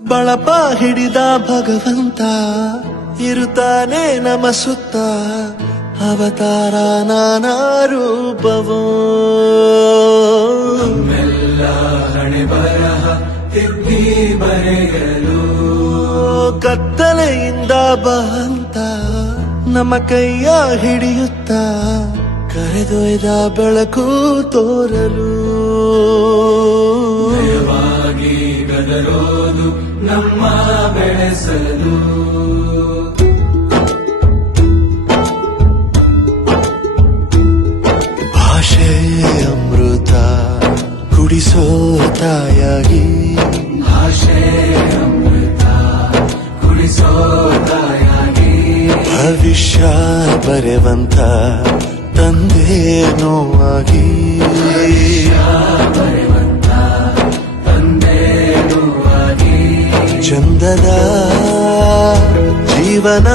ಬಳಪ ಹಿಡಿದ ಭಗವಂತ ಇರುತ್ತಾನೆ ನಮ ಸುತ್ತ ಅವತಾರ ನಾನಾ ರೂಪವೋ ಮೆಲ್ಲ ಹಣೆ ಬರಹ ತಿದ್ದಿ ಬರೆಯಲು ಕತ್ತಲೆಯಿಂದ ಬಂತ ನಮ್ಮ ಕೈಯ ಹಿಡಿಯುತ್ತ ಕರೆದೊಯ್ದ ಬೆಳಕು ತೋರಲು ಭಯವಾಗಿ ಗದರೋದು ನಮ್ಮ ಬೆಳೆಸಲು ಭಾಷೆ ಅಮೃತ ಕುಡಿಸೋ ತಾಯಾಗಿ ಭಾಷೆ ಅಮೃತ ಕುಡಿಸೋ ತಾಯಾಗಿ ಭವಿಷ್ಯ ಬರೆವಂತ ತಂದೇನೋ ಆಗಿ ಬರೆವಂತ ತಂದೇನೂ ಆಗಿ ಚಂದದ ಜೀವನ